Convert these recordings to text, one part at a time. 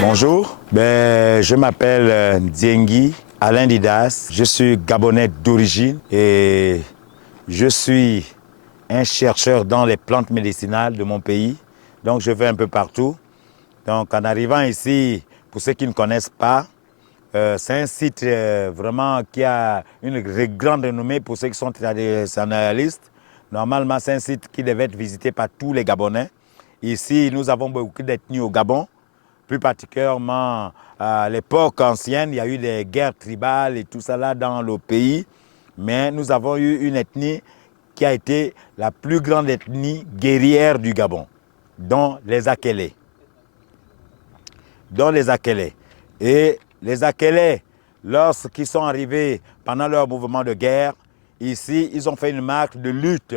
Bonjour, je m'appelle Ndiengi Alain Didas, je suis gabonais d'origine et je suis un chercheur dans les plantes médicinales de mon pays, donc je vais un peu partout. Donc en arrivant ici, pour ceux qui ne connaissent pas, c'est un site vraiment qui a une grande renommée pour ceux qui sont traditionnalistes. Normalement, c'est un site qui devait être visité par tous les Gabonais. Ici, nous avons beaucoup d'ethnies au Gabon. Plus particulièrement à l'époque ancienne, il y a eu des guerres tribales et tout ça là dans le pays. Mais nous avons eu une ethnie qui a été la plus grande ethnie guerrière du Gabon, dont les Akélés. Et les Akélés, lorsqu'ils sont arrivés pendant leur mouvement de guerre, ici, ils ont fait une marque de lutte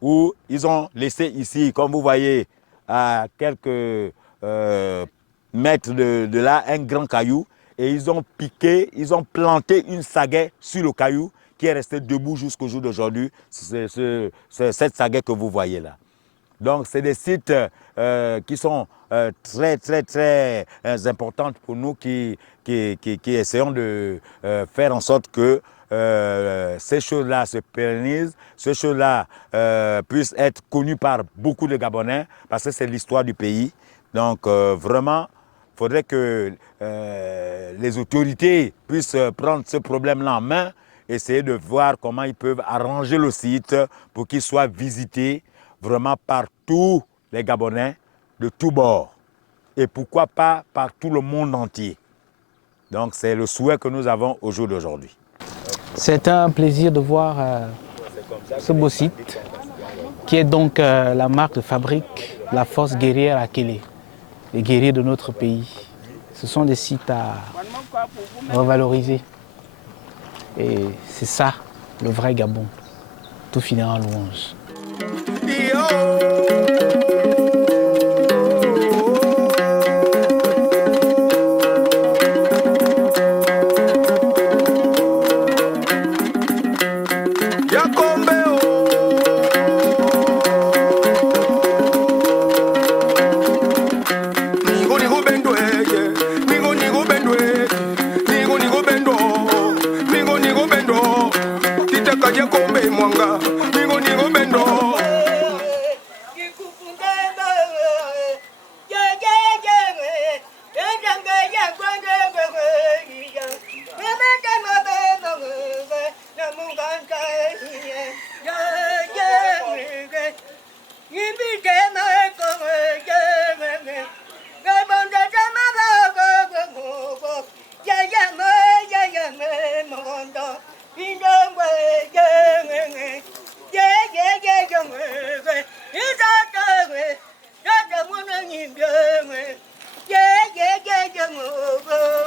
où ils ont laissé ici, comme vous voyez, à quelques mètres de là, un grand caillou. Et ils ont piqué, ils ont planté une sagaie sur le caillou qui est resté debout jusqu'au jour d'aujourd'hui. C'est cette sagaie que vous voyez là. Donc, c'est des sites qui sont très importants pour nous qui essayons de faire en sorte que ces choses-là se pérennisent, ces choses-là puissent être connues par beaucoup de Gabonais parce que c'est l'histoire du pays. Donc, vraiment, il faudrait que les autorités puissent prendre ce problème-là en main, essayer de voir comment ils peuvent arranger le site pour qu'il soit visité vraiment par tous les Gabonais de tous bords. Et pourquoi pas par tout le monde entier. Donc c'est le souhait que nous avons au jour d'aujourd'hui. C'est un plaisir de voir ce beau site qui est donc la marque de fabrique, la force guerrière Akélé, les guerriers de notre pays. Ce sont des sites à revaloriser. Et c'est ça, le vrai Gabon. Tout finira en louange. Yeah,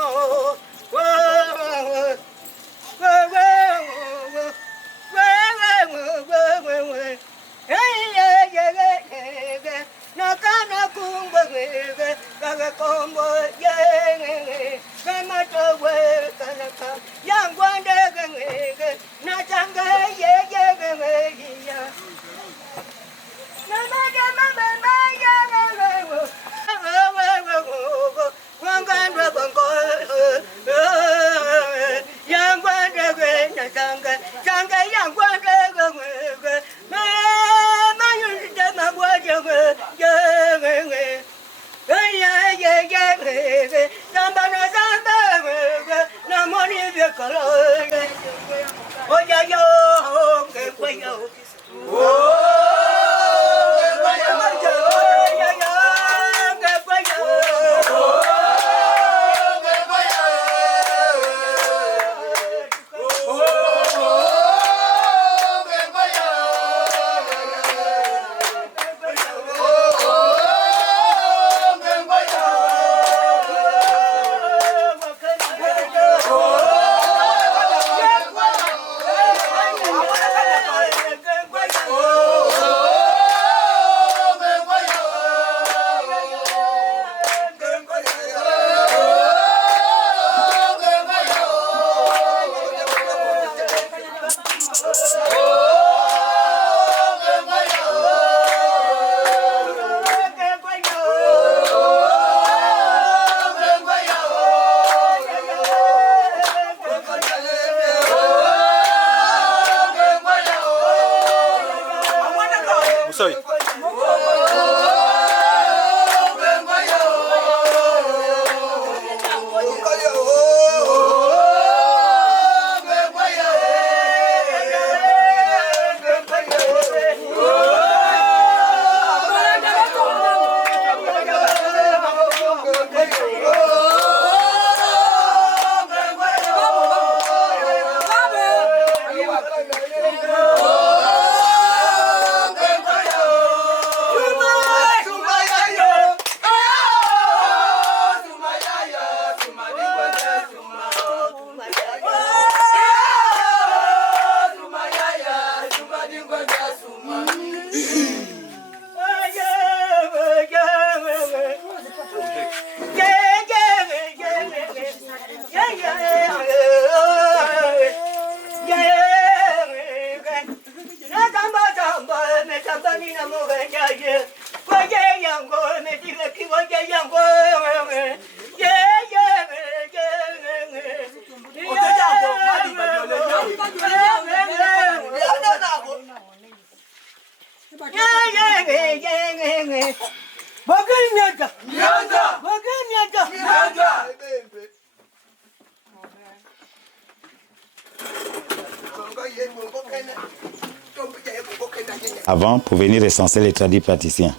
avant pour venir recenser les tradipraticiens.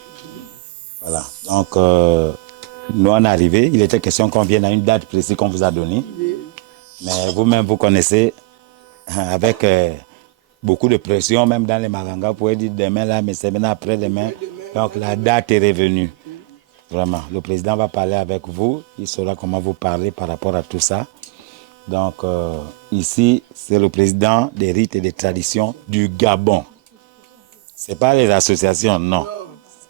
Voilà. Donc, nous on est arrivés. Il était question qu'on vienne à une date précise qu'on vous a donnée. Mais vous-même, vous connaissez, avec beaucoup de pression, même dans les marangas, vous pouvez dire demain là, mais c'est maintenant après-demain. Donc, la date est revenue. Vraiment. Le président va parler avec vous. Il saura comment vous parler par rapport à tout ça. Donc, ici, c'est le président des rites et des traditions du Gabon. Ce n'est pas les associations, non.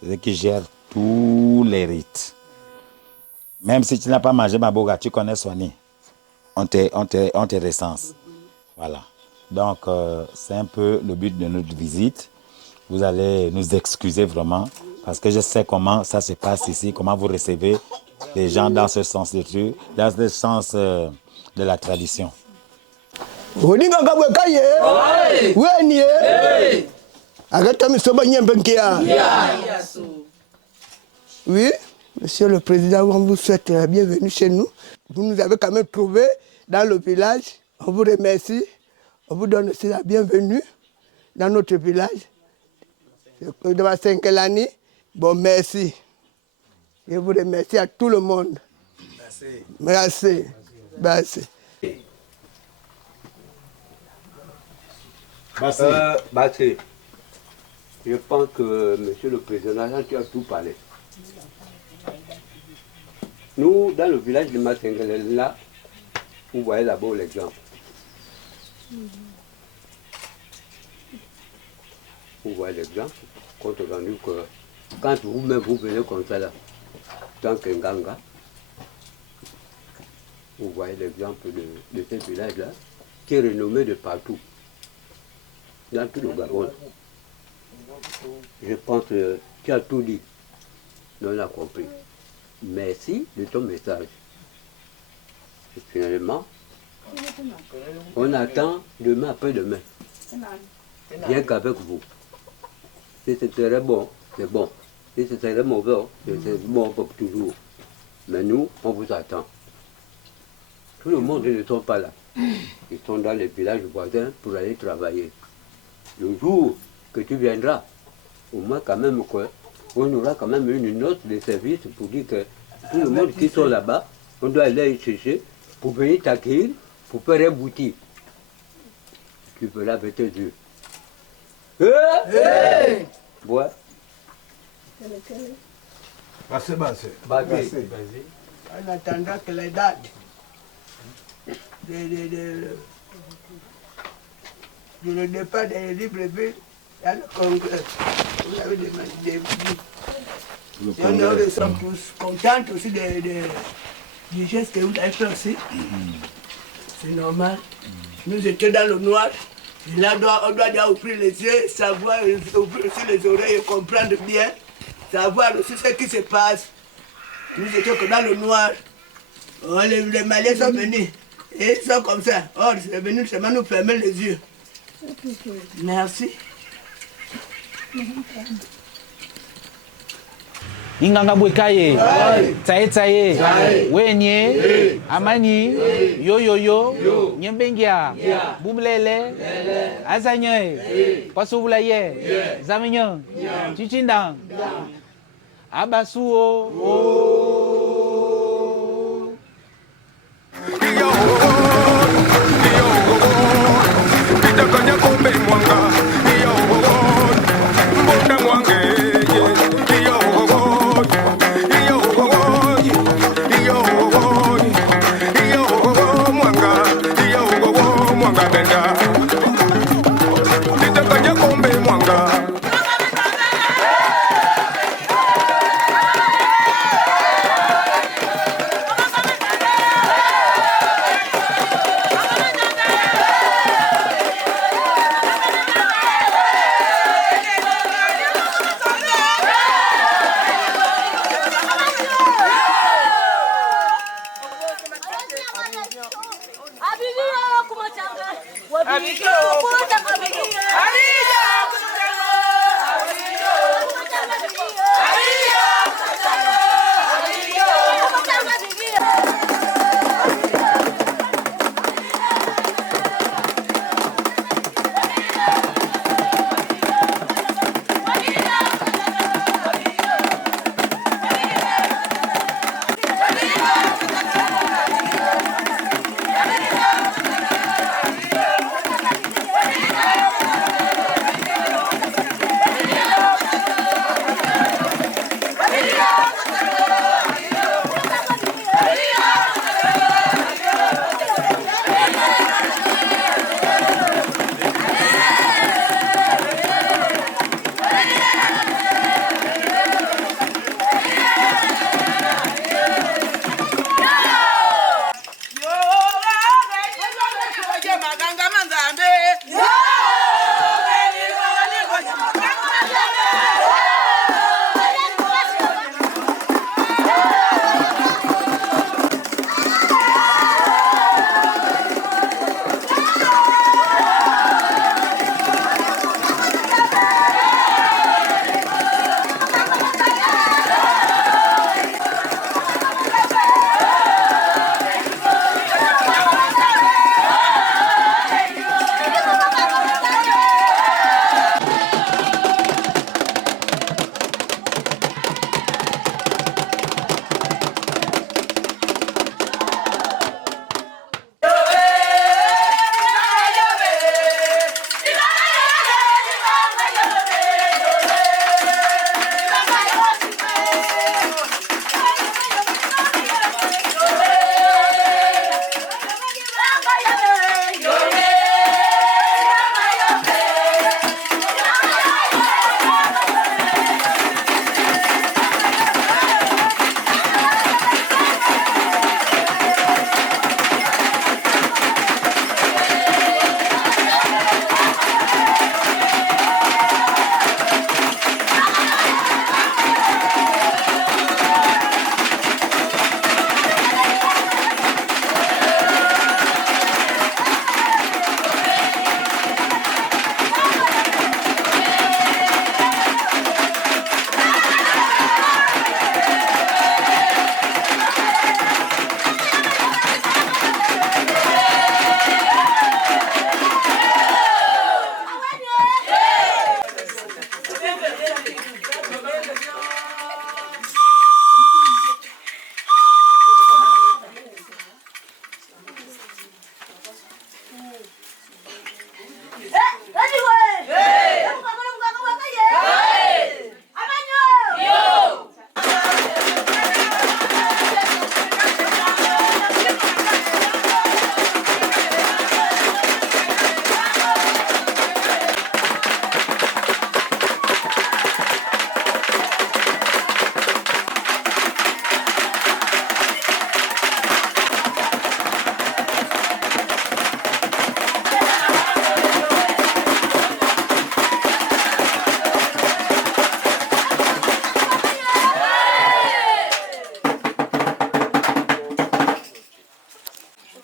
C'est eux qui gèrent tous les rites. Même si tu n'as pas mangé Maboga, tu connais Soigny. On te recense. Voilà. Donc, c'est un peu le but de notre visite. Vous allez nous excuser vraiment, parce que je sais comment ça se passe ici, comment vous recevez les gens dans ce sens de truc, dans ce sens de la tradition. Oui, Monsieur le Président, on vous souhaite la bienvenue chez nous. Vous nous avez quand même trouvé dans le village. On vous remercie. On vous donne aussi la bienvenue dans notre village. De ma cinquième année. Bon, merci. Je vous remercie à tout le monde. Merci. Merci. Bassé, je pense que Monsieur le Président, tu as tout parlé. Nous, dans le village de Massengele, là, vous voyez d'abord l'exemple. Vous voyez l'exemple, compte tenu que quand vous-même vous venez comme ça là, tant qu'Nganga, vous voyez l'exemple de ce village-là, qui est renommé de partout, dans tout le Gabon. Je pense que tu as tout dit, on a compris. Merci de ton message. Et finalement, on attend demain après-demain. Rien qu'avec vous. Si c'est très bon, c'est bon. Si c'est très mauvais, c'est bon pour toujours. Mais nous, on vous attend. Tout le monde ne sont pas là. Ils sont dans les villages voisins pour aller travailler. Le jour que tu viendras, au moins quand même quoi, on aura quand même une note de service pour dire que tout le monde qui sont là-bas, on doit aller chercher pour venir t'accueillir, pour faire un boutique. Tu peux là avec tes yeux. Ouais. Bassé. En attendant que les dates le départ des libres-villes, il y a le congrès. Vous avez demandé des visites. Nous sommes tous contents aussi du geste que vous avez fait aussi. C'est normal. Nous étions dans le noir. Et là, on doit déjà ouvrir les yeux, savoir, ouvrir aussi les oreilles et comprendre bien, savoir aussi ce qui se passe. Nous étions que dans le noir. Oh, les Maliens sont venus. Et ils sont comme ça. Oh, c'est venu seulement nous fermer les yeux. Merci. Inganga Bwekaye, Tsaye, Wenye, Amani, Yo, Nyembengia, Bumlele, Azanye, Pasubulaye, Zaminyan, Chichindang, Abasuo,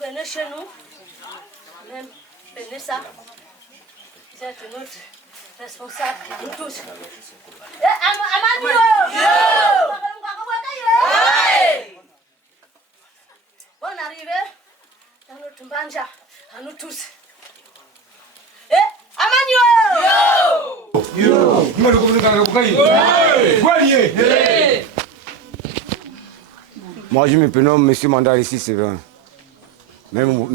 venez chez nous, même venez ça. Vous êtes notre responsable, nous tous. Bonne arrivée dans notre mbanja, à nous tous. Moi, je me prénomme M. Mandar ici, c'est vrai. Même vous.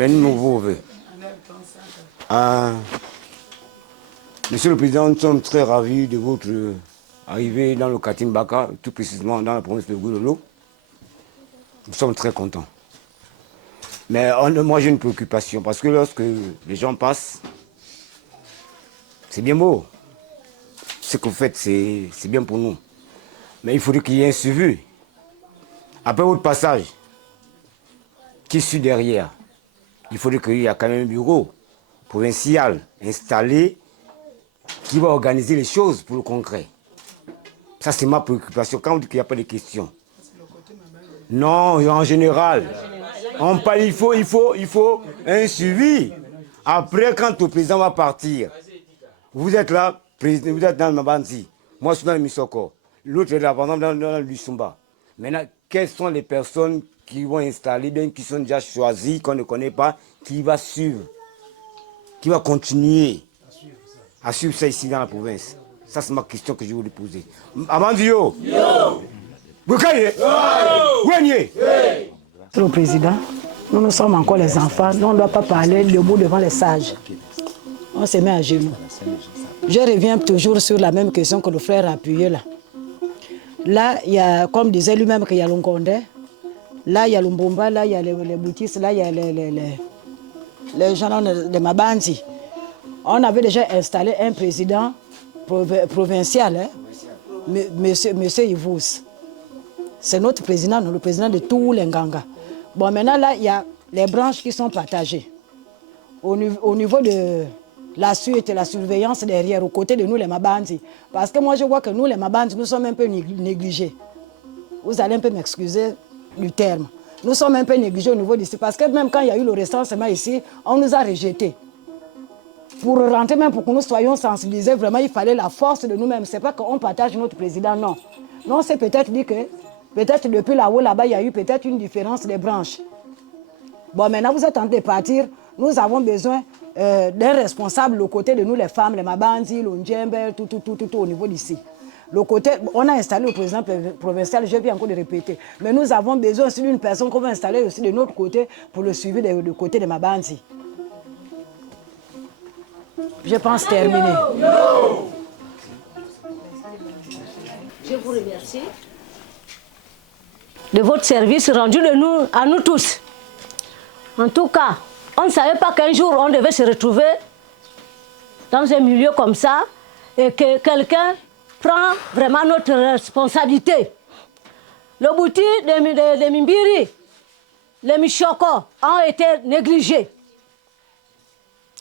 Monsieur le Président, nous sommes très ravis de votre arrivée dans le Katimbaka, tout précisément dans la province de Goulolo. Nous sommes très contents. Mais moi, j'ai une préoccupation, parce que lorsque les gens passent, c'est bien beau. Ce que vous faites, c'est bien pour nous. Mais il faudrait qu'il y ait un suivi. Après votre passage, qui suit derrière, il faudrait qu'il y ait quand même un bureau provincial installé qui va organiser les choses pour le concret. Ça, c'est ma préoccupation. Quand on dit qu'il n'y a pas de questions. Non, en général. On parle, il faut un suivi. Après, quand le président va partir, vous êtes là, vous êtes dans le Mabanzi. Moi, je suis dans le Misoko. L'autre est là, par exemple, dans le Lusumba. Maintenant, quelles sont les personnes qui vont installer, bien qui sont déjà choisies, qu'on ne connaît pas, qui va suivre, qui va continuer à suivre ça ici dans la province? Ça, c'est ma question que je voulais poser. Amandio! Bukaye! Wenye! Le président, nous sommes encore les enfants, nous on ne doit pas parler debout devant les sages. On se met à genoux. Je reviens toujours sur la même question que le frère a appuyé là. Là, il y a, comme disait lui-même, qu'il y a l'Ongondé, là, il y a l'Umbumba, là, il y a les boutistes, là, il y a les gens de Mabanzi. On avait déjà installé un président provincial, hein, monsieur Yvous. C'est notre président, le président de tous les Nganga. Bon, maintenant, là, il y a les branches qui sont partagées. Au niveau de la suite et la surveillance derrière, aux côtés de nous, les Mabanzi. Parce que moi, je vois que nous, les Mabanzi, nous sommes un peu négligés. Vous allez un peu m'excuser du terme. Nous sommes un peu négligés au niveau d'ici. Parce que même quand il y a eu le recensement ici, on nous a rejetés. Pour rentrer, même pour que nous soyons sensibilisés, vraiment, il fallait la force de nous-mêmes. Ce n'est pas qu'on partage notre président, non. Non, c'est peut-être dit que, peut-être depuis là-haut, là-bas, il y a eu peut-être une différence des branches. Bon, maintenant, vous êtes en train de partir. Nous avons besoin d'un responsable aux côtés de nous, les femmes, les Mabanzi, l'Ondjembe, tout au niveau d'ici. Le côté, on a installé le président provincial, je viens encore de répéter. Mais nous avons besoin aussi d'une personne qu'on va installer aussi de notre côté pour le suivi du côté de Mabanzi. Je pense terminer. Je vous remercie de votre service rendu à nous tous. En tout cas, on ne savait pas qu'un jour on devait se retrouver dans un milieu comme ça et que quelqu'un prend vraiment notre responsabilité. Le bouti de Mimbiri, les Michoko ont été négligés.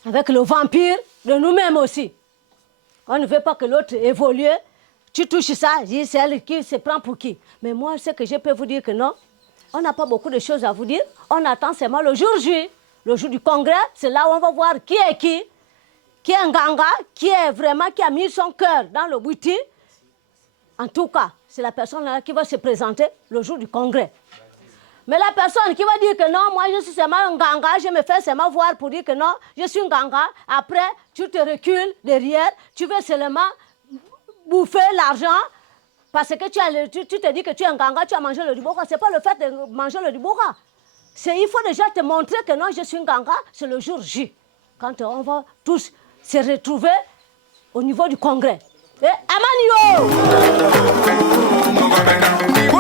Avec le vampire de nous-mêmes aussi. On ne veut pas que l'autre évolue. Tu touches ça, c'est elle qui se prend pour qui. Mais moi, ce que je peux vous dire que non, on n'a pas beaucoup de choses à vous dire. On attend seulement le jour J, le jour du congrès. C'est là où on va voir qui est un ganga, qui a mis son cœur dans le bouti. En tout cas, c'est la personne là qui va se présenter le jour du congrès. Mais la personne qui va dire que non, moi je suis seulement un ganga, je me fais seulement voir pour dire que non, je suis un ganga. Après, tu te recules derrière, tu veux seulement bouffer l'argent parce que tu te dis que tu es un ganga, tu as mangé le dibora. Ce n'est pas le fait de manger le dibora. Il faut déjà te montrer que non, je suis un ganga, c'est le jour J. Quand on va tous se retrouver au niveau du congrès. Et Amanio! Oh,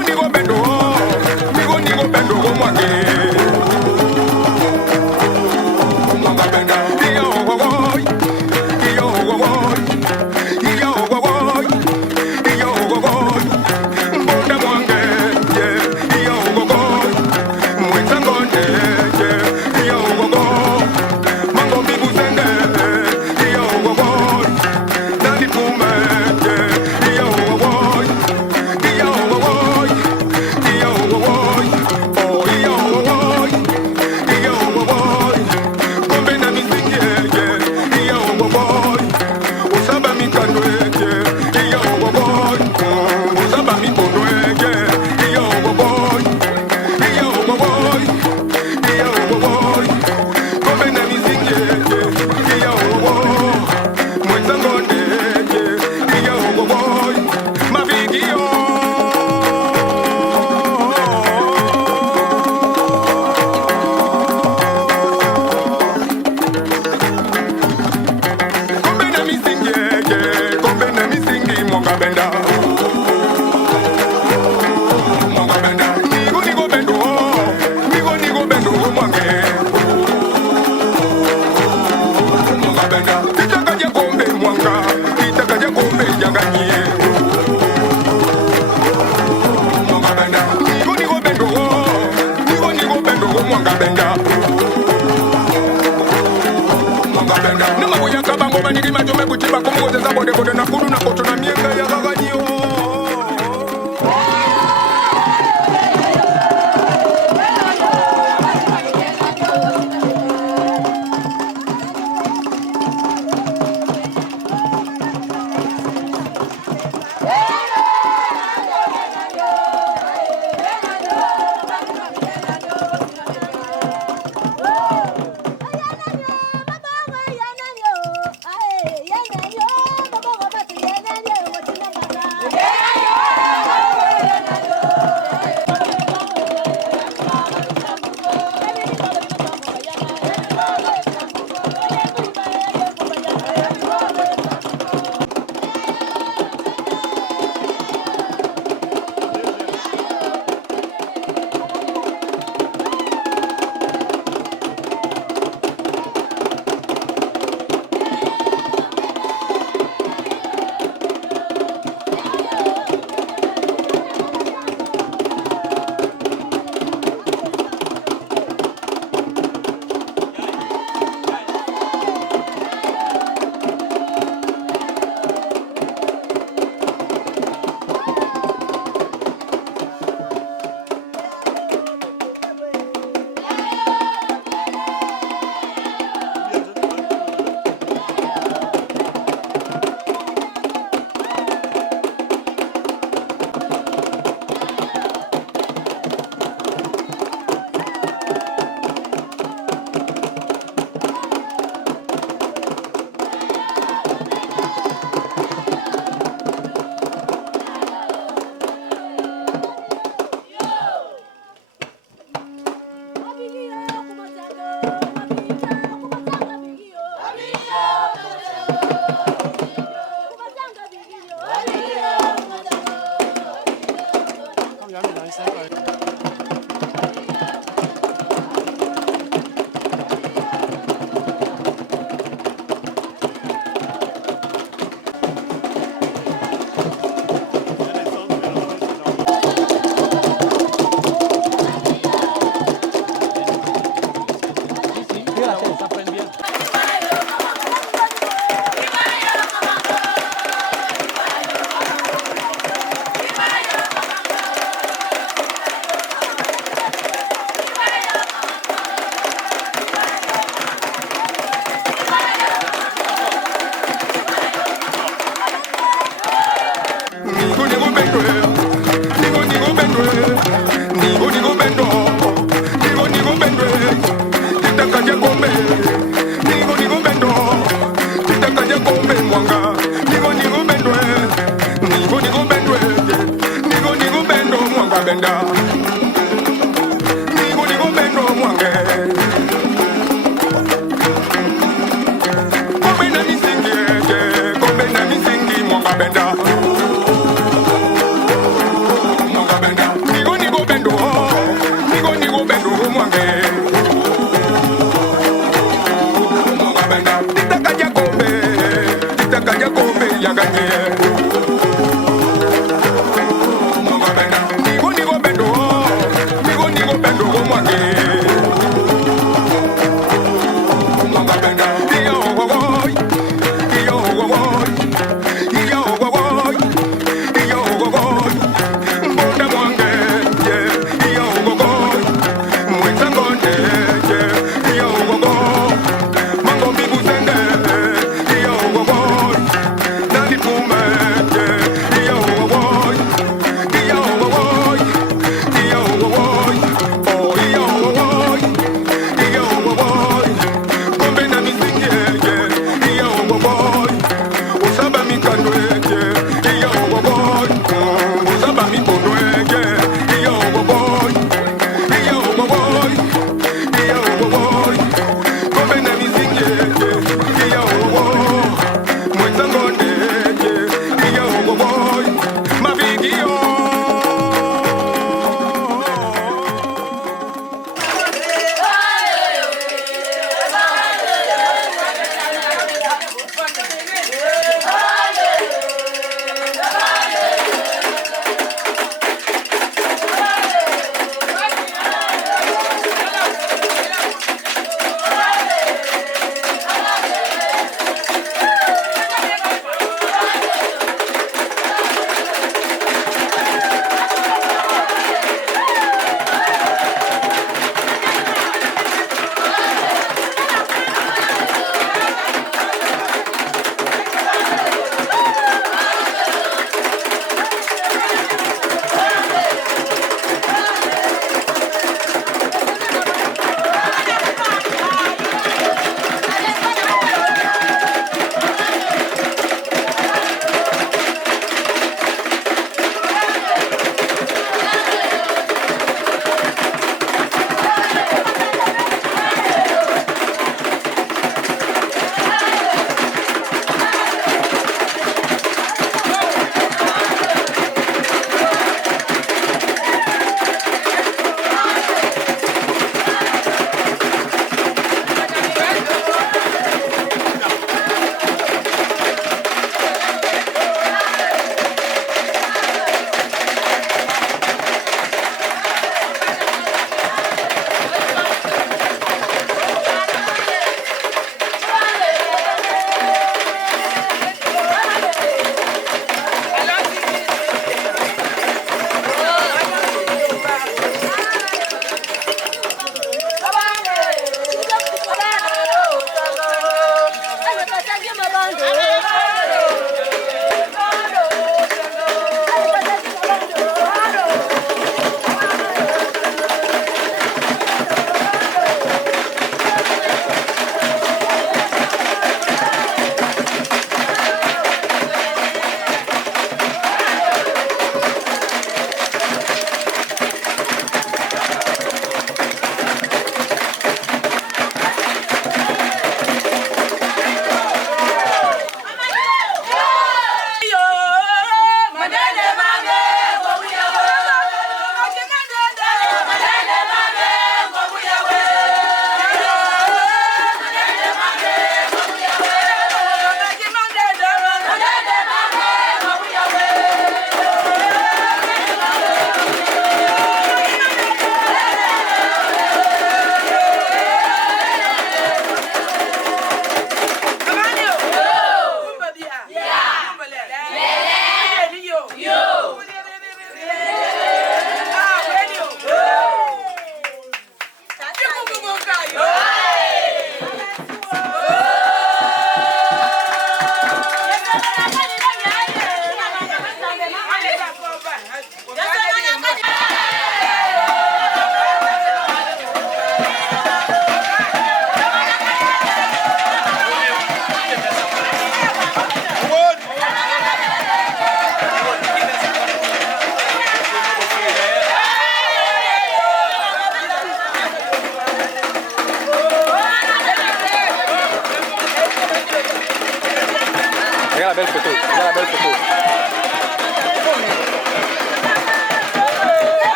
la belle photo. Regarde la belle photo.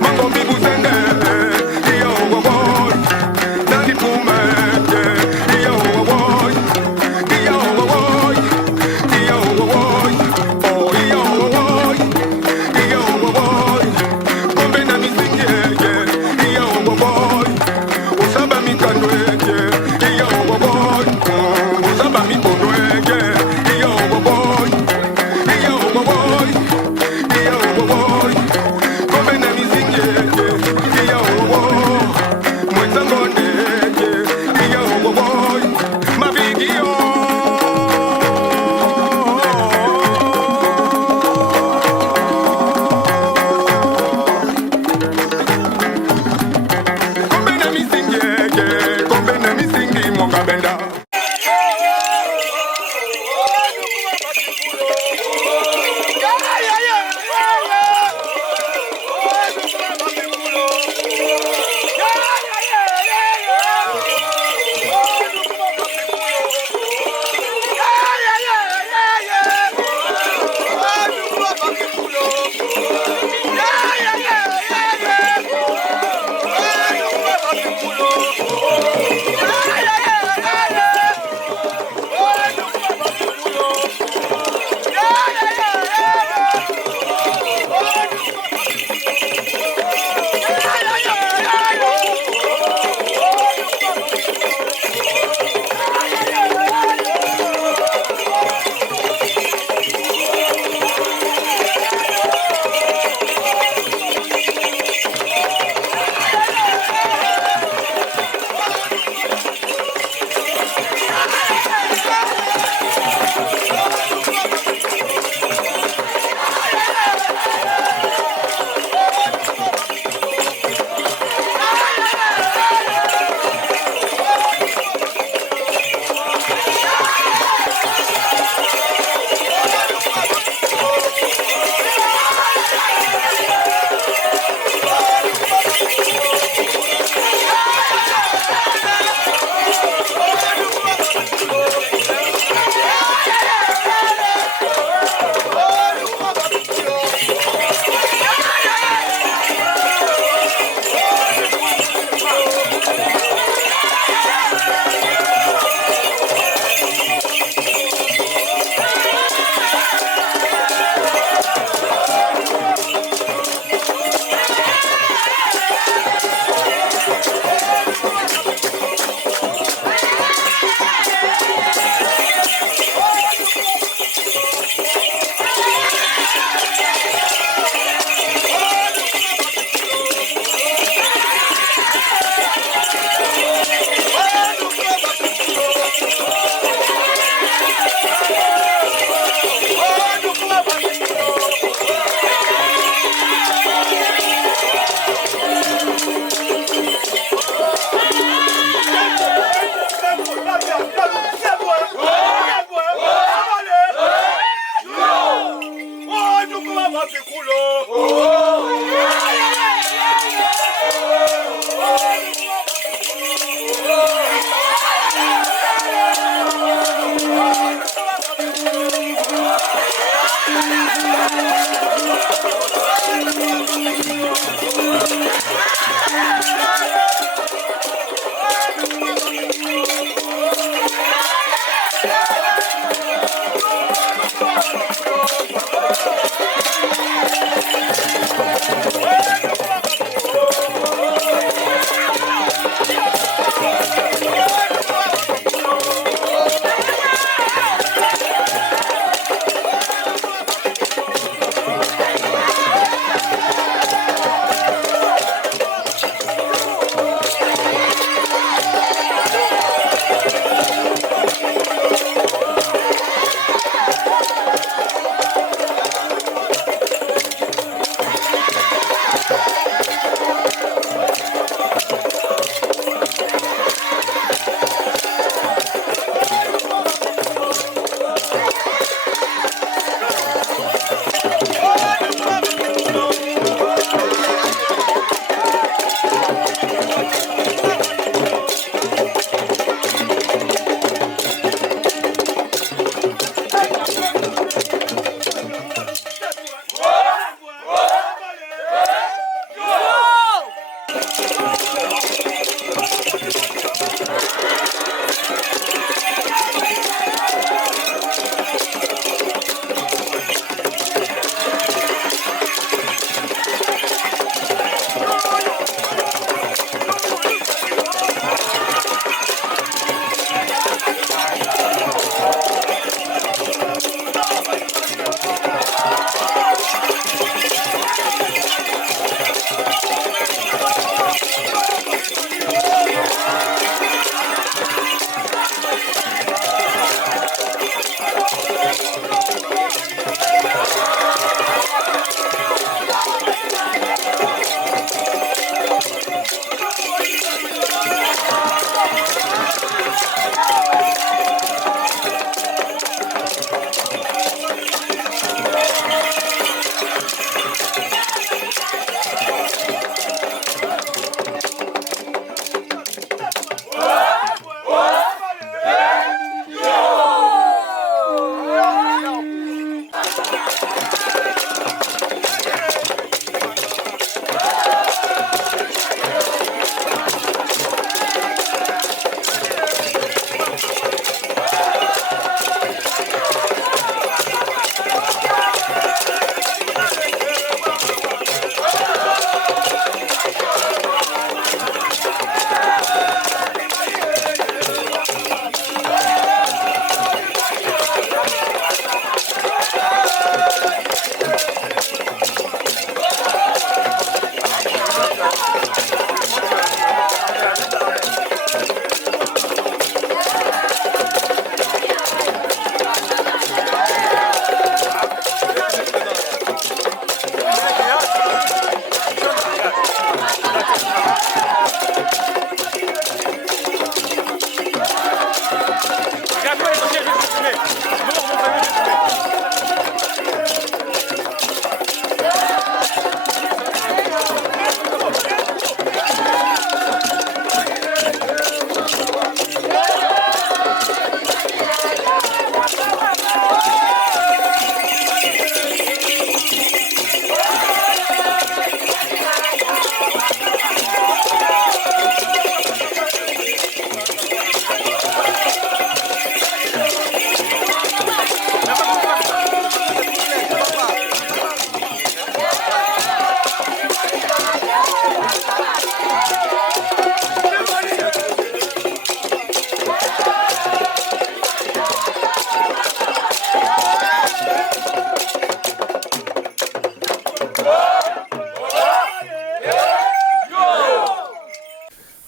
Mango mi buzende, iyo gogo, nani pume.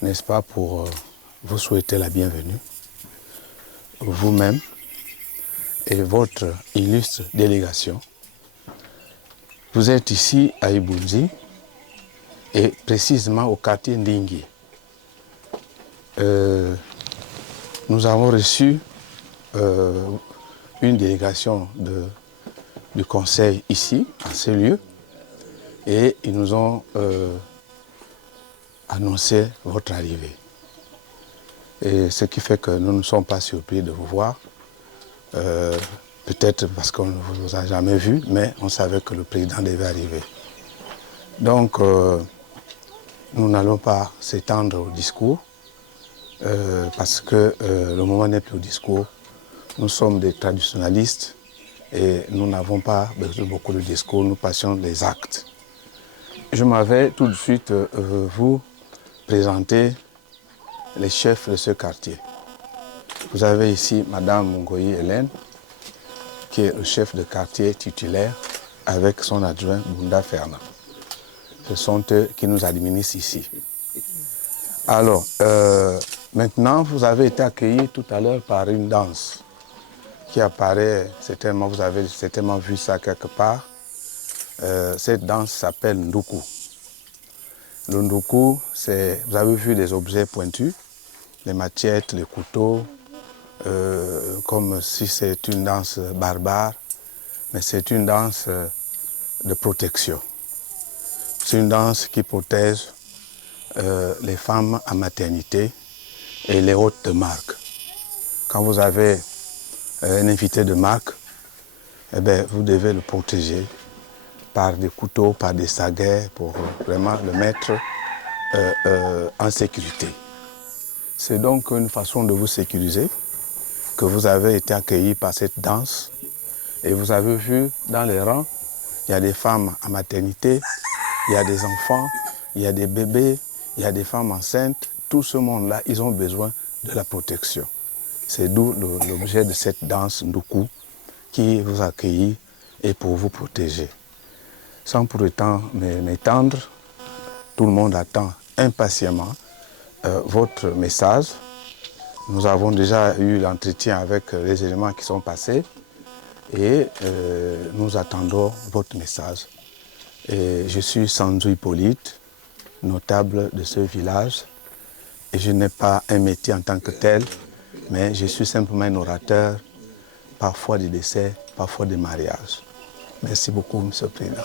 n'est-ce pas, pour vous souhaiter la bienvenue, vous-même et votre illustre délégation. Vous êtes ici à Ibunzi et précisément au quartier Ndingi. Nous avons reçu une délégation du conseil ici, à ce lieu, et ils nous ont annoncé votre arrivée. Et ce qui fait que nous ne sommes pas surpris de vous voir, peut-être parce qu'on ne vous a jamais vu, mais on savait que le président devait arriver. Donc, nous n'allons pas s'étendre au discours, parce que le moment n'est plus au discours. Nous sommes des traditionnalistes et nous n'avons pas besoin de beaucoup de discours, nous passions des actes. Je m'avais tout de suite vous présenter les chefs de ce quartier. Vous avez ici Madame Mungoyi Hélène, qui est le chef de quartier titulaire, avec son adjoint Bunda Fernand. Ce sont eux qui nous administrent ici. Alors, maintenant, vous avez été accueillis tout à l'heure par une danse qui apparaît, certainement, vous avez certainement vu ça quelque part. Cette danse s'appelle Nduku. Le Nduku, vous avez vu des objets pointus, les machettes, les couteaux, comme si c'est une danse barbare, mais c'est une danse de protection. C'est une danse qui protège les femmes en maternité et les hôtes de marque. Quand vous avez un invité de marque, eh bien, vous devez le protéger par des couteaux, par des saguets, pour vraiment le mettre en sécurité. C'est donc une façon de vous sécuriser que vous avez été accueillis par cette danse. Et vous avez vu dans les rangs, il y a des femmes en maternité, il y a des enfants, il y a des bébés, il y a des femmes enceintes. Tout ce monde-là, ils ont besoin de la protection. C'est d'où l'objet de cette danse Nduku qui vous accueille et pour vous protéger. Sans pour autant m'étendre, tout le monde attend impatiemment votre message. Nous avons déjà eu l'entretien avec les éléments qui sont passés et nous attendons votre message. Et je suis Sanzu Hippolyte, notable de ce village, et je n'ai pas un métier en tant que tel, mais je suis simplement un orateur, parfois des décès, parfois des mariages. Merci beaucoup, M. le Président.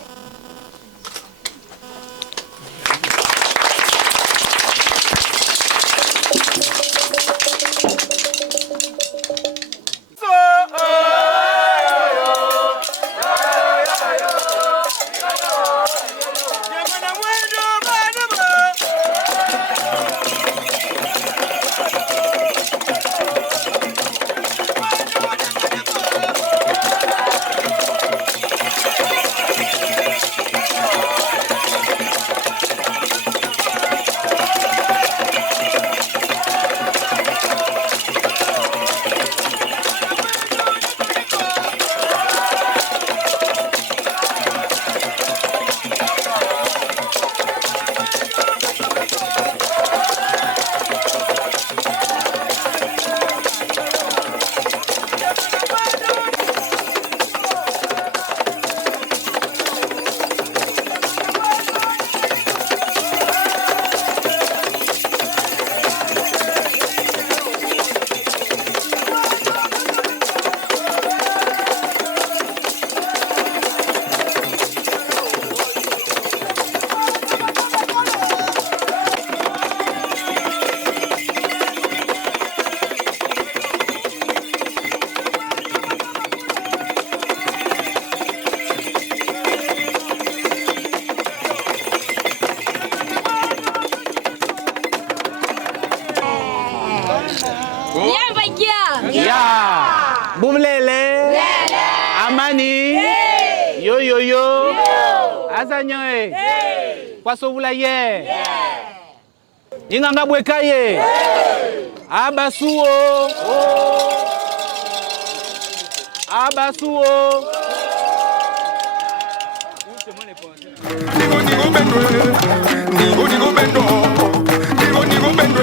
Kwasovulaye. Inganga bwekaye. Abasuo. Abasuo. Nigo bendo. Nigo bendo.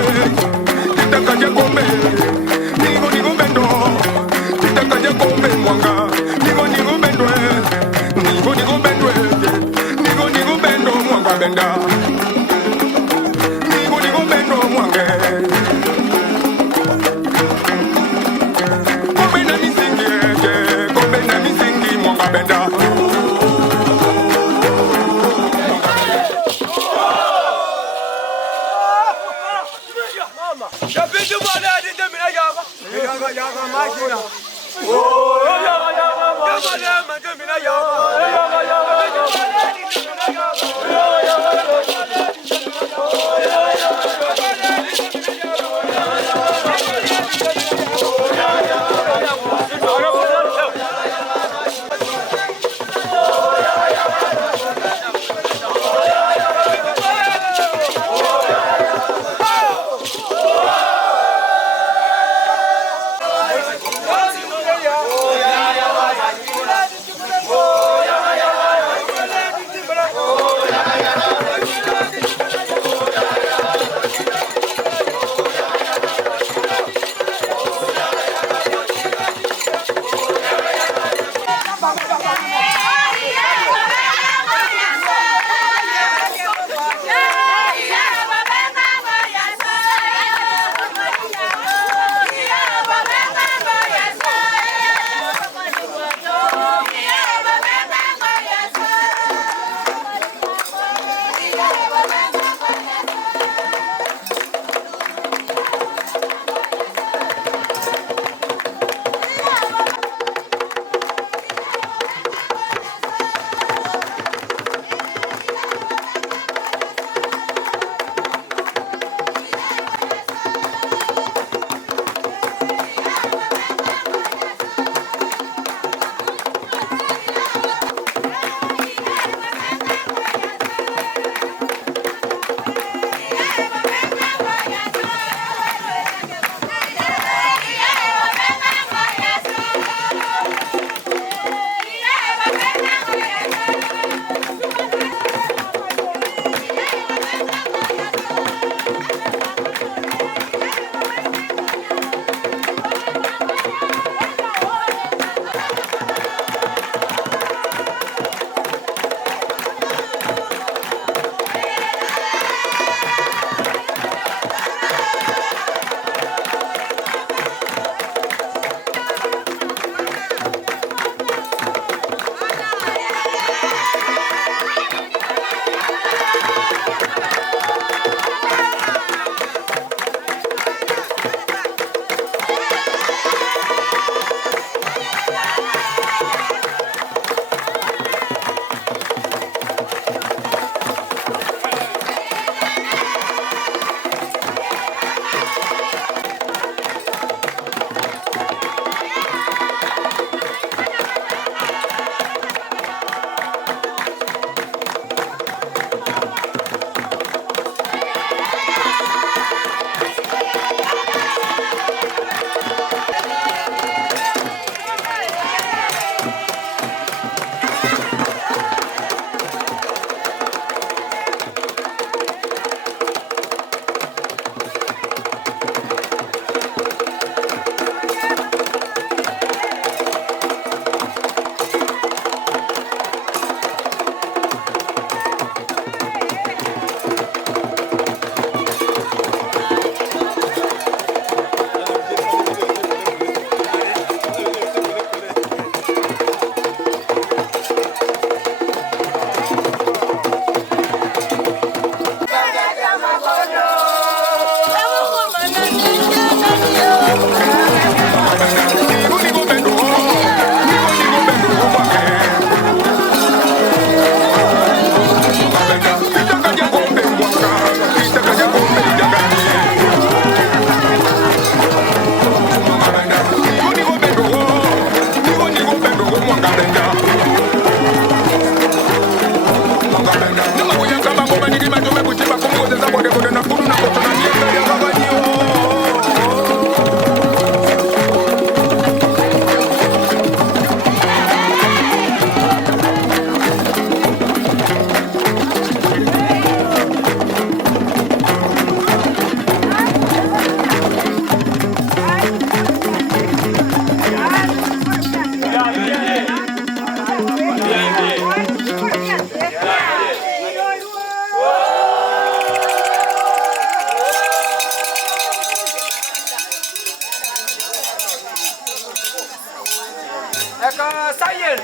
Sayel.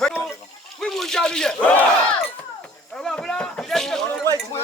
Oui, vous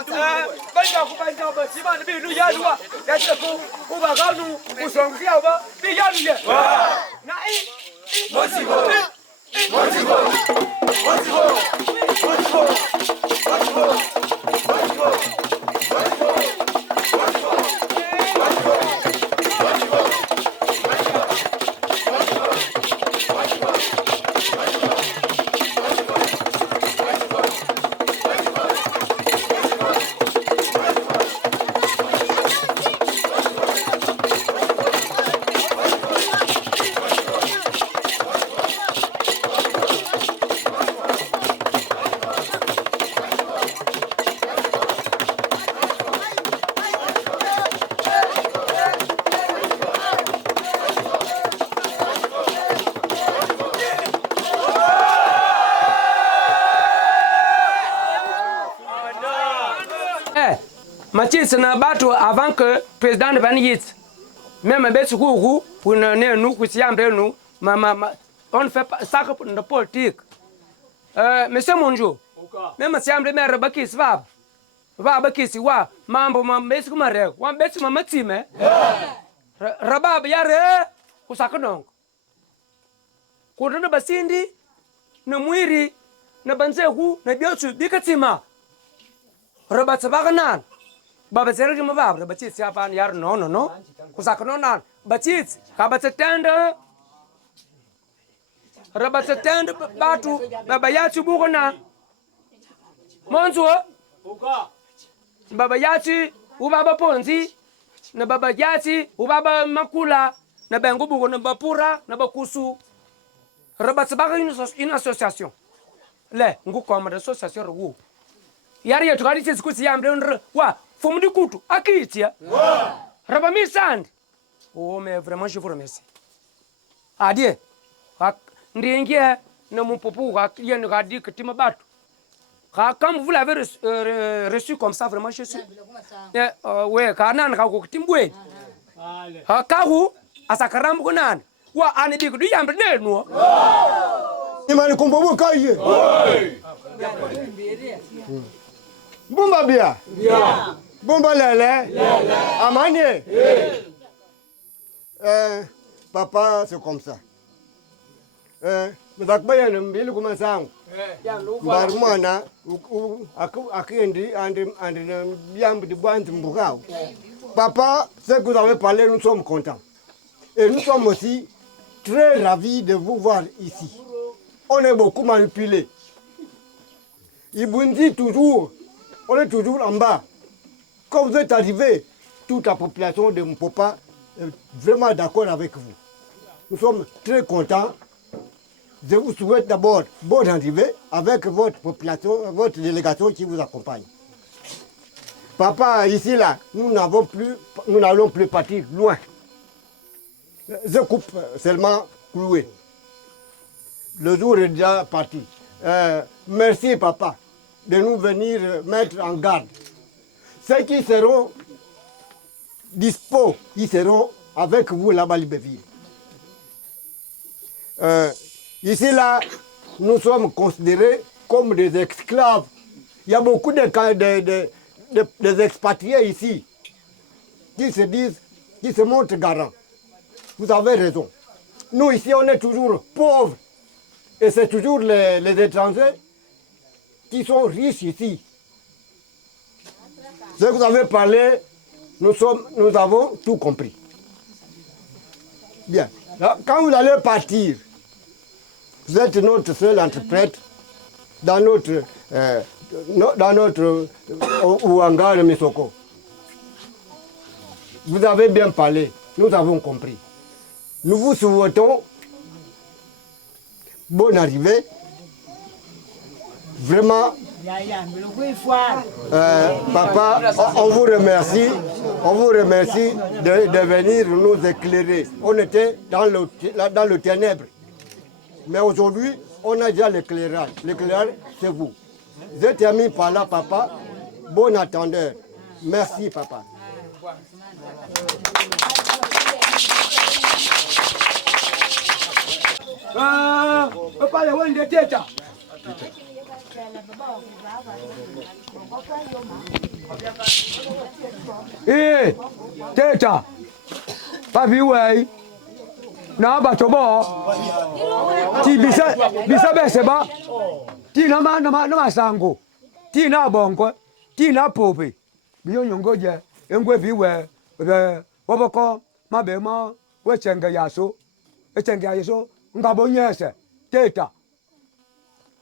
Mathias na bato avant que président ne vienne. Même bête pour nous nous on ne fait pas ça de politique. Monsieur Monjo, même si on me bakis va bakis wa mambo mbesi kumare wa mbesi mamatime rabab yare kusakanong kuna basindi na mwiri na banzeku na biotu bikatima rabatsabaganan baba zergi mabab rabatsi apan yar no kusakanonan batsi kabatsetenda rabatsetenda batu baba yatu bugona monzo baba yati ubaba ponzi na baba yati ubaba makula na bengo bugo na bapura na bakusu rabatsabaga une association le ngukoma de association ru yari yetu kadi tsikusi yambe wa fomudi kutu akitia rabami sand oh mais vraiment je vous remercie adie ndingie na mupopu ka yene kadi kitima batu. Comme vous l'avez reçu comme ça, vraiment, je suis. Oui, car nan ka ko timbwe. Ka hu asakaram ko nan. Wa ani bi ko du yambe ne no. Imani kombo bo kaye. Bomba bia. Bia. Bomba lele. Lele. Amanye. Papa, c'est comme ça. Mzakbaya na mbili kuma sangu. Barumana akiendi andi na yambi di bwanzi mbukao. Papa, ce que vous avez parlé, nous sommes contents. Et nous sommes aussi très ravis de vous voir ici. On est beaucoup manipulés. Ils vous disent toujours, on est toujours en bas. Quand vous êtes arrivés, toute la population de Mpopa est vraiment d'accord avec vous. Nous sommes très contents. Je vous souhaite d'abord bonne arrivée avec votre population, votre délégation qui vous accompagne. Papa, ici, là, nous n'allons plus partir loin. Je coupe seulement cloué. Le jour est déjà parti. Merci, papa, de nous venir mettre en garde. Ceux qui seront dispo, ils seront avec vous là-bas à Libreville. Ici, là, nous sommes considérés comme des esclaves. Il y a beaucoup des expatriés ici qui se disent, qui se montrent garants. Vous avez raison. Nous, ici, on est toujours pauvres. Et c'est toujours les étrangers qui sont riches ici. Ce que vous avez parlé, nous avons tout compris. Bien. Là, quand vous allez partir, vous êtes notre seul interprète dans notre Ouanga de Misoko. Vous avez bien parlé, nous avons compris. Nous vous souhaitons bonne arrivée. Vraiment, papa, on vous remercie de venir nous éclairer. On était dans le ténèbre. Mais aujourd'hui, on a déjà l'éclairage. L'éclairage, c'est vous. Je termine par là, papa. Bon attendeur. Merci, papa. Papa, le wende teta. Teta. Papi ouais. Na ba tobo. Ti bisa bese ba. Ti na ma sango. Ti na bongo. Ti na pope. Biyo nyongoje. Engwe bi we. Boboko ma be ma we chenga yaso. E chenga yaso ngabo nyese. Teta.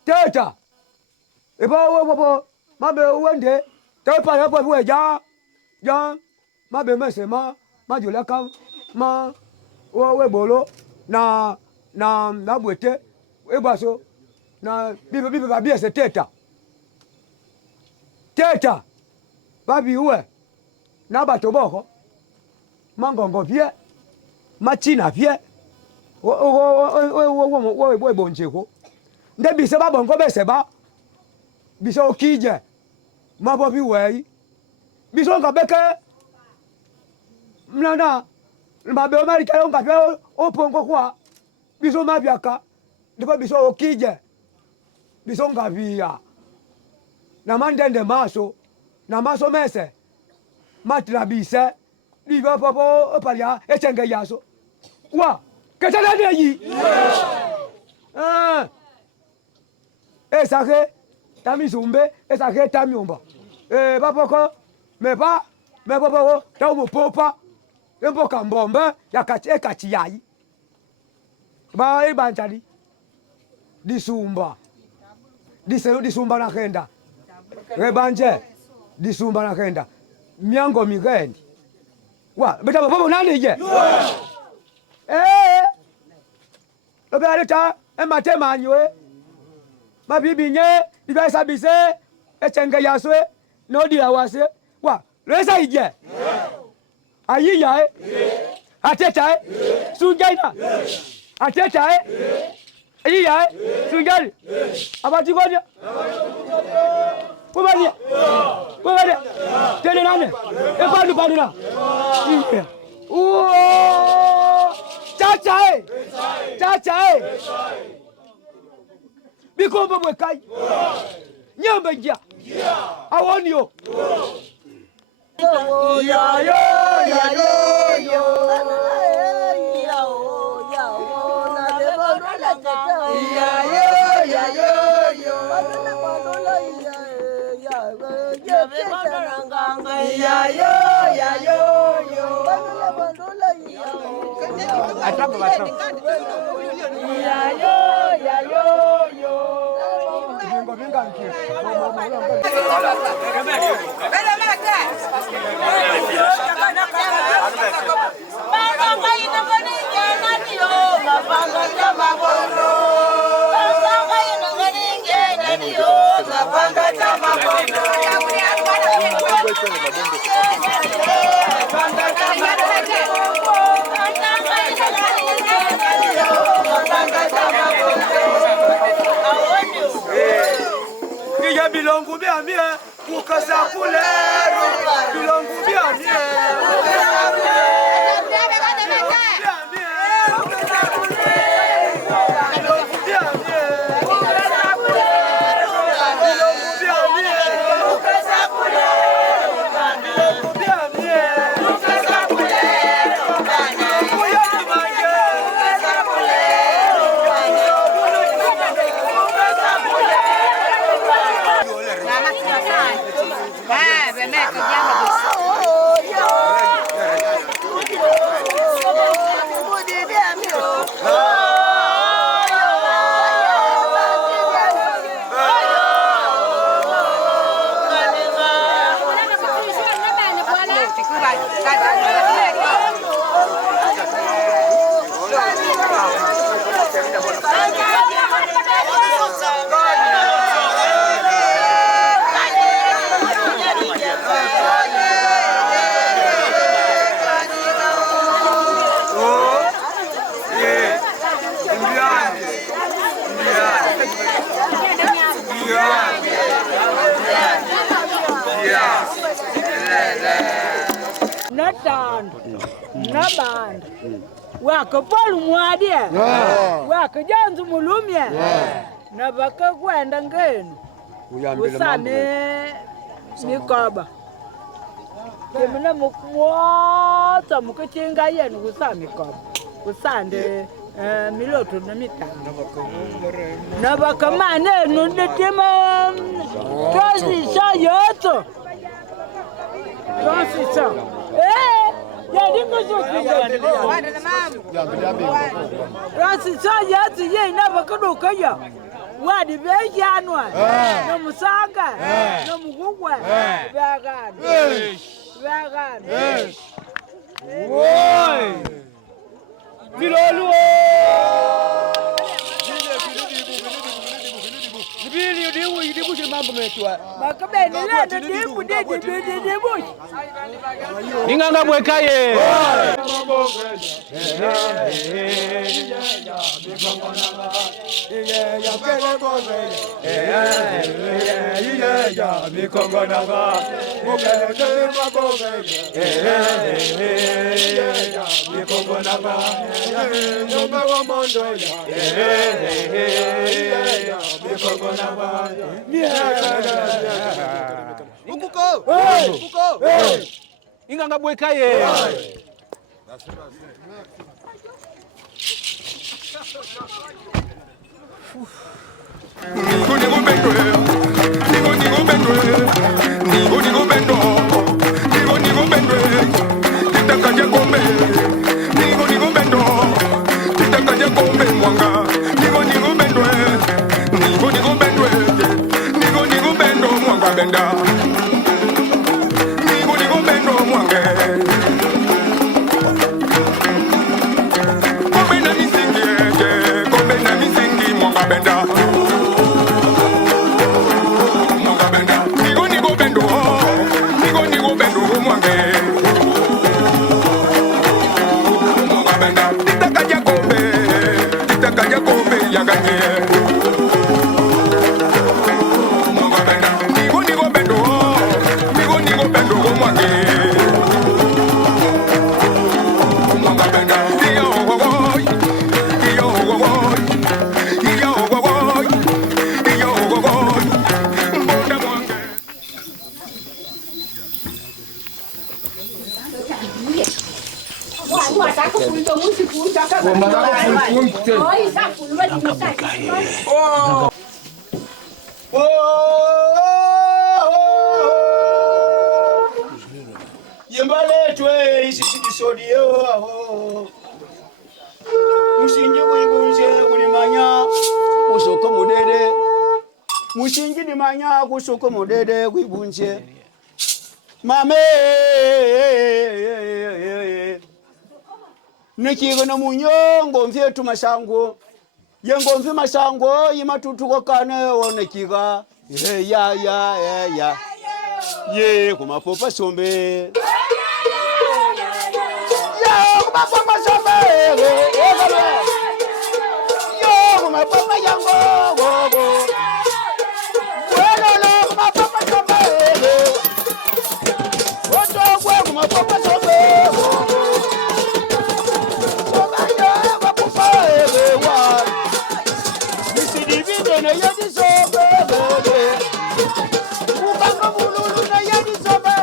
Teta. E ba wo ma be wende. Te pa ya bo we ja. Ja ma be mese ma jula ka ma we bolo na bwete e baso na bibi ba bi ese teta babi uwe na bato boko mangongo pie machina pie wo bonjeko nde bise ba bongo bese ba biso kije ma bobi wei biso ngabeke mnana mbabe Amerika ngape opongo kwa biso mabiaka ndipo biso okije biso ngavia na mandende maso na maso mese matla bise liga popo opalia echenge yaso wa ketana deyi esake tamizumbe esake tamyomba papoko mepa mepopo tawo popa emboka mbombe yakachi yayi ba ibanjali disumba disumba na kenda rebanje disumba na kenda miango migendi wa beta babo nani je lobeleta ematema anywe mabibinye ibesa bise echenge yaswe no dia wase wa lesa ije ayiya ateta sunjaina ateta ayiya sunjali abatigoja kubani tele nane e pandina chacha bikombo mwekai nyamba njia awonio bilongu bia mie ukasa kulero bilongu bia mie ukasa kulero Nabanda wakapolu mwadie wakajanzu mulumye na bakakwenda ngenu usane mikoba kemina mukwata mukachenga yenu kusa mikoba usande miloto na mitano na bakamane nundetema twasisa yoto twasisa twasisa yoto ye na bakadoka ya wadi bejanwa no musanga no mugugwa bagana bagana Woi! Bilolu! Bili dibu je mambo metwa. Makabeni lado dibu. Inganga bwekaye. Inganga bwekaye. Yembaletwe isisidisodio aho Mushinji kuibunje kulimanya kusoko mudede Mushinji dimanya kusoko mudede kuibunje Mame Nikigo na munyongo mfyetu masango Yengo mfi masango yimatutuko kane wonekiga ya Ye kumapopa sombe Kumapapa sombe Yo kumapapa yango Bueno kumapapa sombe Oto kwe kumapapa sombe Somaya kupupa wa Nisidivide na yedi sombe Ukanga mululu na yedi sombe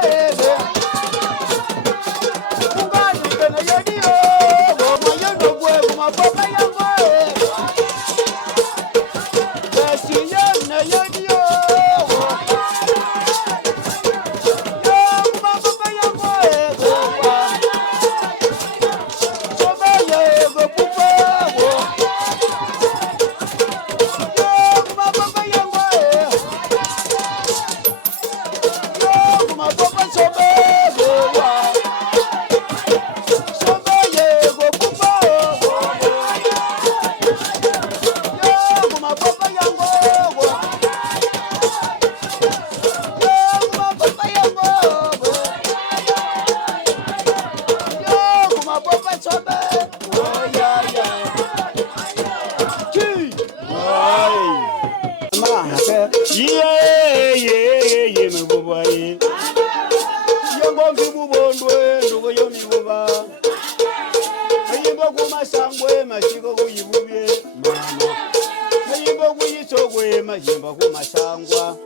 Masangwa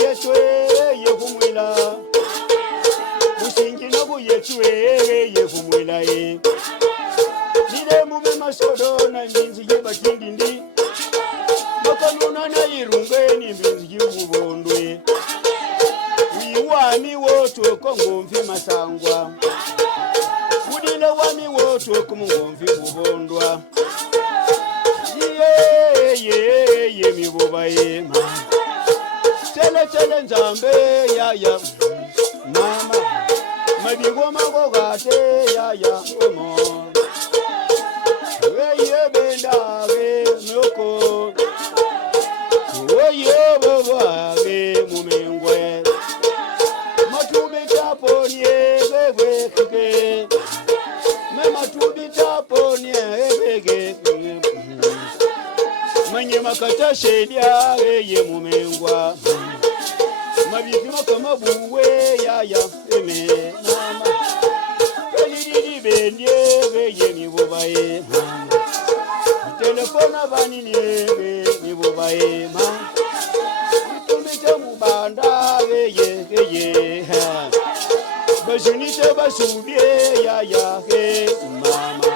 yetwe yekumwila Musingi nobu yetwe yekumwila Nile mube masodo na mbinzi yebatindindi Makanuna na irunge ni mbinzi yebubondwe Uyiwami wotu kongomfi masangwa Udile wami wotu kumungomfi bubondwa Ye mibuba ma Tele nzambe ya mama Mabingo magogate ya omo Weye benda moko Weye baba mumengwe Matubi taponye bebe Me matubi taponye bebe Manye makata shedia ye mumengwa Mabikima kama buwe ya eme mama Kalidi bendye ye mibubaye mama Telefona vanini mibubaye mama Tumite mubanda ye Bajunite basubie ya he mama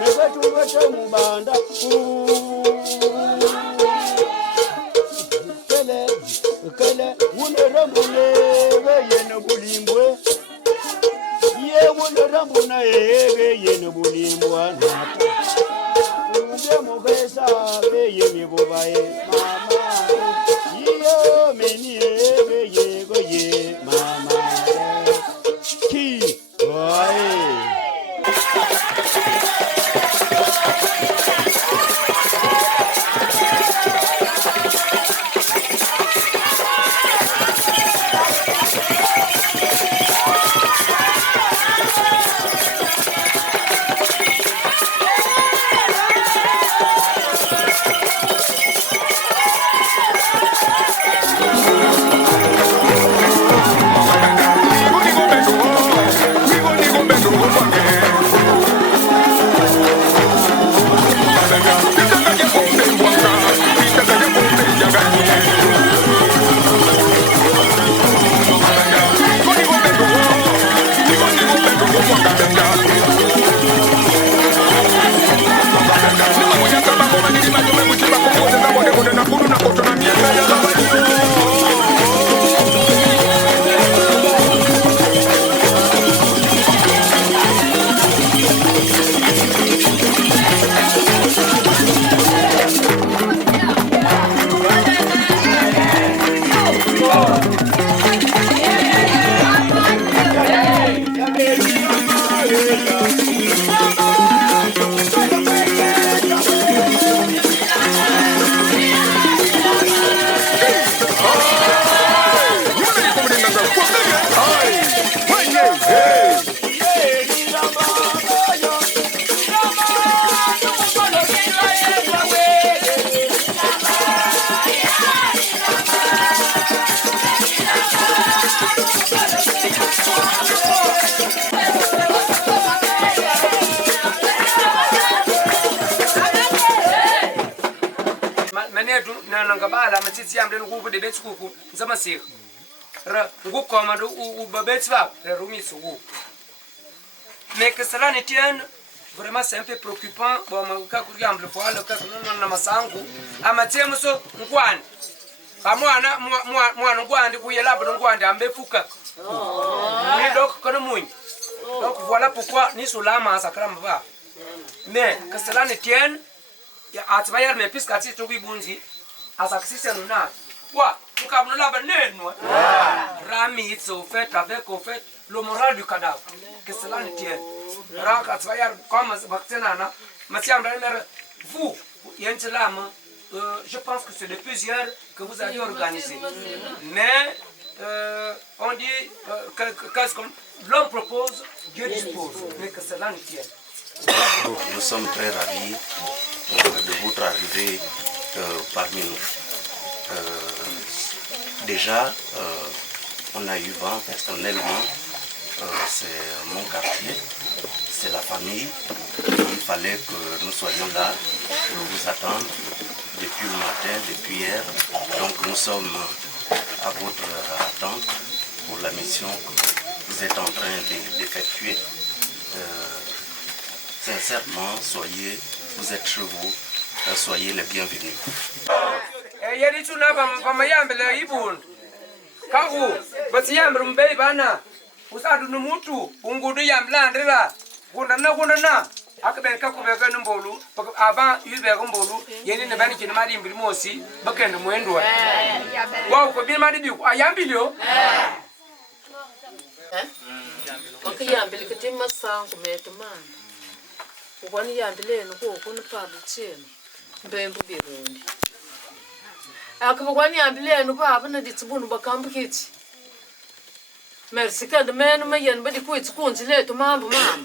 Mebetumete mubanda Kele wune rambune ye no bulimbwe Ye wune rambuna ye no bulimbwa nata Ube mugesa ye mibubaye mama Yo meni ye goye mama Ki oye Ngabala matitsi amre ngubu de betskuku nzama sir ra ngubu koma do u babetsva rumi sugu mais que cela ne tienne vraiment c'est un peu préoccupant bon ka kuriamble fois le ka non na masangu amatsemo so ngwani kamwana mwana ngwandi kuyela bado ngwandi ambefuka ni donc kono munyi donc voilà pourquoi ni sulama sakram va mais que cela ne tienne atsvayar me piskati to bibunzi asakisise nuna quoi mukabno laba nenwa rami it's au fait avec au fait le moral du cadavre que cela ne tienne raka atsvayar comme baktenana matiamba vous yentlama je pense que c'est le plusieurs que vous allez organiser mais on dit qu'est-ce que l'homme propose Dieu dispose mais que cela ne tienne. Nous sommes très ravis de votre arrivée parmi nous. Déjà, on a eu vent personnellement, c'est mon quartier, c'est la famille. Il fallait que nous soyons là pour vous attendre depuis le matin, depuis hier. Donc nous sommes à votre attente pour la mission que vous êtes en train d'effectuer. Sincèrement, vous êtes chez vous, soyez les bienvenus. Akabeka kubeka numbolu aba yubeka mbolu yeni ne bani kinama di mbilimosi bakende mwendwa wa ko bi madi bi ayambilio makiyambile kitima sangu metumana ubani yambile no ko kuno padu cheno mbembu birundi akabani yambile no baba na ditibunu bakambukiti merci kad menu mayen badi ku itskunzile to mambo mama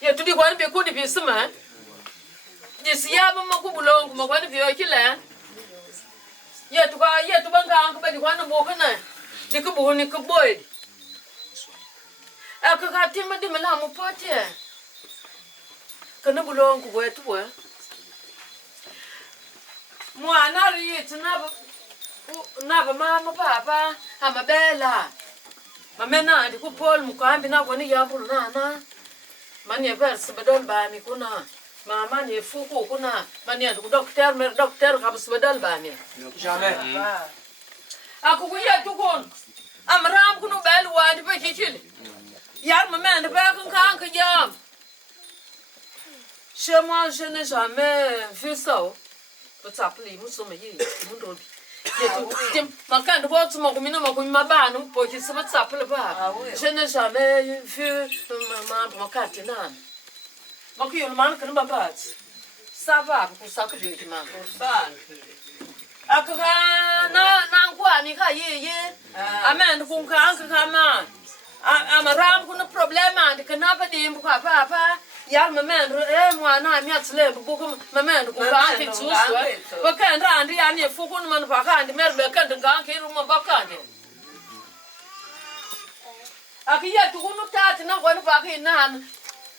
ya tudi kwani be kudi bi sima disi ya ba makubulongo makwani bi kila ya tubanga angu badi kwani bokana dikubu ni kuboid akakati madi malamu pote kana bulongo wetu we mwana riyeti naba mama papa amabela mamena ndi ku Paul mukambi na kwani yambulu nana mani verse badal bani kuna mama ni fuku kuna mani ndi ku doctor kabus badal bani jamais akukuya tukon amram kunu bel wandi pe chichili yar maman ba kan ka jam chez moi je n'ai jamais vu ça peut s'appeler musomme yi mundobi makandi botse makumina mabano poki se batsapele ba je n'ai jamais vu maman makati nana makuyona man kan babatsi sava ku sakubye man akaka na kwani ka ye amen kun ka an ka man amaram kuna problema andi kana ba dimbu ka papa yar mamen mwana mi atsle buku mamen ku ka ki tsuswa bakanda andi yani fuku man bakandi merbe kanda ganki ruma bakandi akiya tukunu tati na kwani baki nan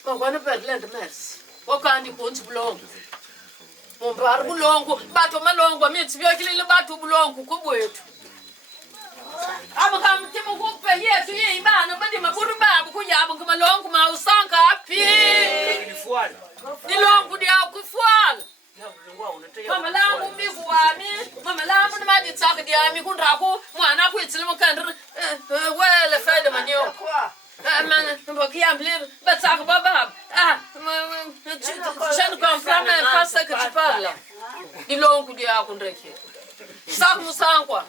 ma kwani bedland mers bakandi kunti bulongo mombar bulongo bato malongo mi tsibyo kilile bato bulongo kubwetu abakam timu kupe yetu ye ibana badi maburu babu kunyaba kumalongo ma usanka api ni longo dia kufuala mama langu mbivu wami mama langu ni madi tsaka dia mi kundraku mwana ku itsile mukandre wele fede manyo man mbokia mblir batsaka baba je ne comprends pas ce que tu parles ni longo dia kundreke sak musankwa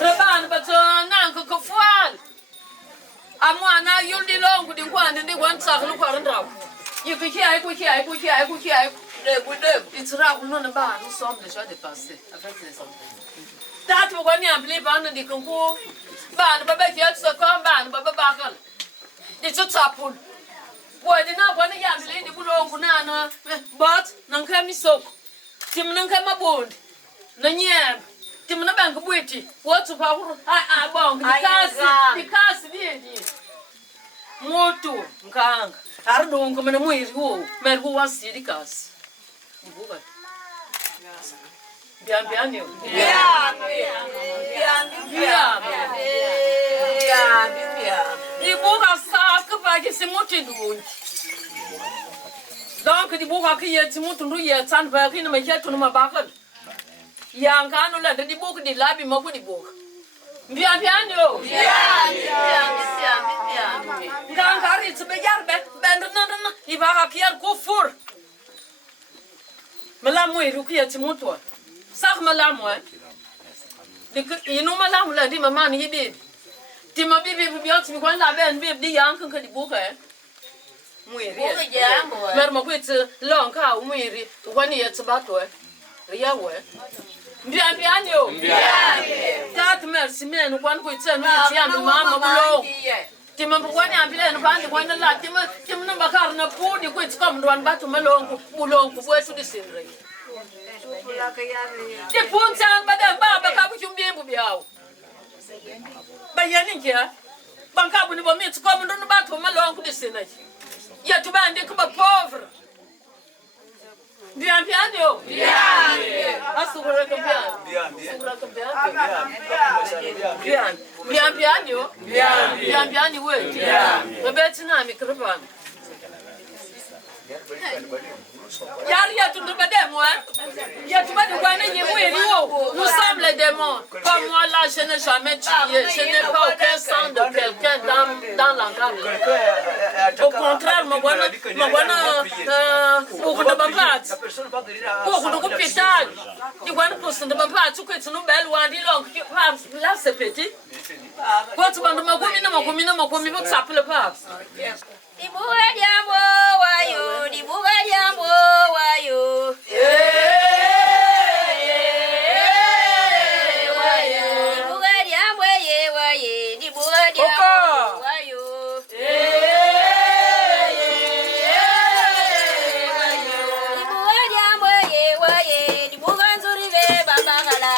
Reban bato nanka kufual amwana yuldi longu di kwande ndi kwantsa lu kwaranda yikuki it's ra uno na ba nous sommes déjà dépassés avec les enfants tatu kwani ambli bana di kunku bana baba kiatsa kwa bana baba bakal di tsapul wadi na kwani yambli ndi bulongu nana but nanka misoko timnanka mabondi na nyemba timna bank bweti watu pa bong dikasi die moto nkanga ardongo mena mwiri wo mergo wasiri kasi buga biambianyo ibuga saka pa ki simuti ndungi donc di buga ki yeti mutu ndu yetan ba ki na maketu no mabakal yangano la di buku di labi maku di buku mbiambianyo ngangari tbejar bendana ibaga kiar kufur malamu irukia timutwa sak malamu dik inu malamu la di mama ni bibi tima bibi biot mi kwan la ben bibi di yankan ka di buku muiri mer makwit lonka muiri wani yetbato yawe mbiambianyo tat merci men kwan ko tsenu tiam mama bulo tima kwani ambile no bandi kwan la tima no bakar na pudi ko tskam ndwan batu malongo bulongo bwetu disinre ti punta bada baba ka buchumbiembu biao bayani kia banka buni bo mit ko ndon batu malongo disinre ya tubandi ko ba pauvre Bien, bien, yo. Bien. Asura que bien. Asura que bien. Bien. Bien, bien, yo. Bien. Bien, bien, yo. Bien. Rebetina, microphone. Y'a tout le monde, il y a tout le monde, nous sommes les démons. Comme moi là, je n'ai jamais tué, je n'ai pas aucun sang de quelqu'un dans l'encadre. Au contraire, ma bonne, pour de babat, pour de hôpital, tu vois, pour de babat, tu que tu nous belles ou un dilon, là c'est petit. Quand tu vas me communiquer, ça s'appelle pas. Dibuga jambo wayo, dibuga jambo wayo. Dibuga jambo ye waye, dibuga jambo wayo. Dibuga jambo ye waye, dibuga nzuri ve babagala.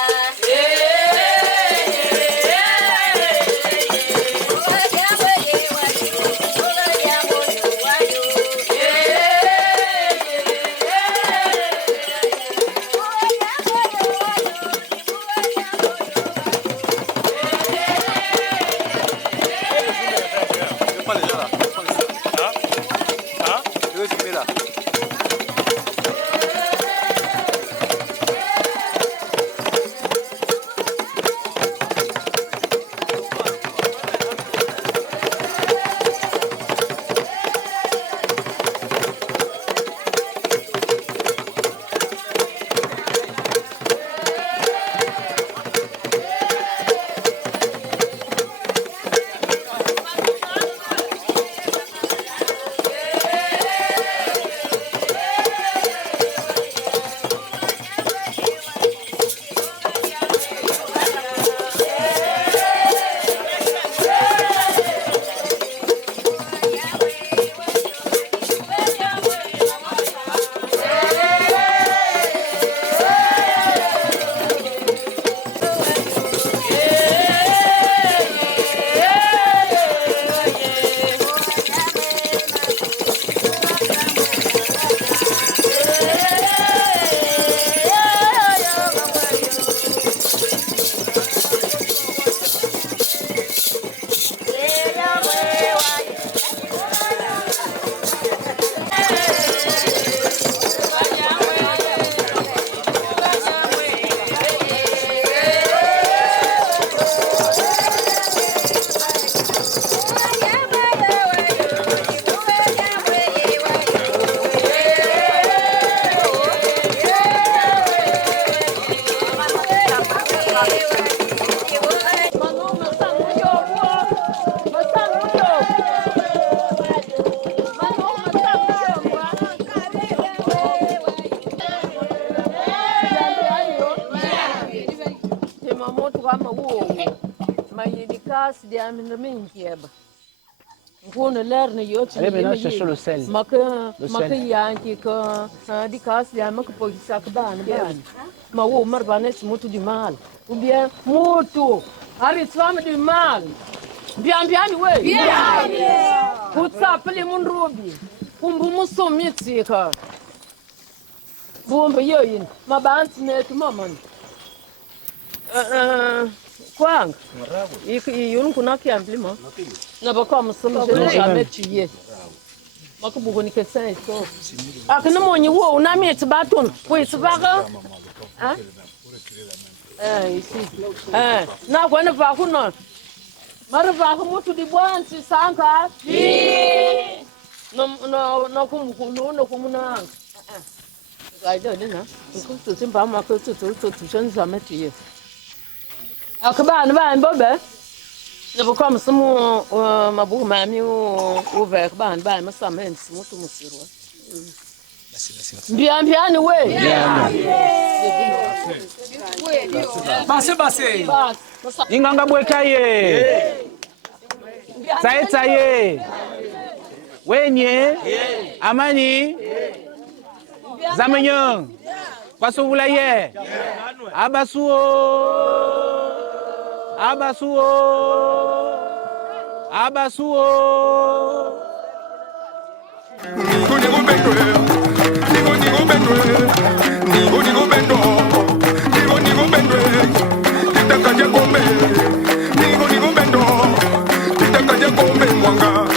Allez maintenant chercher le sel. Ou bien, moto, arrive du mal. Bien, bien, oui. Bien, bien. Pour s'appeler mon robi. Pour me sommer, bon, ma bande n'est que maman. Quoi? Il y a un qu'on a qui a un pliment. N'a pas comme ça, je n'ai jamais tué. Ma coupe, que c'est ça. Ah, que non, on a mis ce bâton. Oui, c'est pas grave. Hein? Ici. Na kwana pa kuno. Mara pa ko mutu di bwan si sanka. No kumu no kumuna. Ai da dina. Ku tu tin ba ma ko tu shan za meti ye. Akaba na ba bobe. Ne ba kom sumu mabu mami o ver ba ma samen mutu musiro. Bien, bien, oui. Passez. Inganga bwekaye. Saye. Wenye. Amani. Zamenyong. Pasuvulaye. Abasuo. Nigo nigo bendo, nigo nigo bendo, nigo nigo bendo, nigo nigo bendo, tita kaje kombe, nigo nigo bendo, tita kaje kombe mwanga.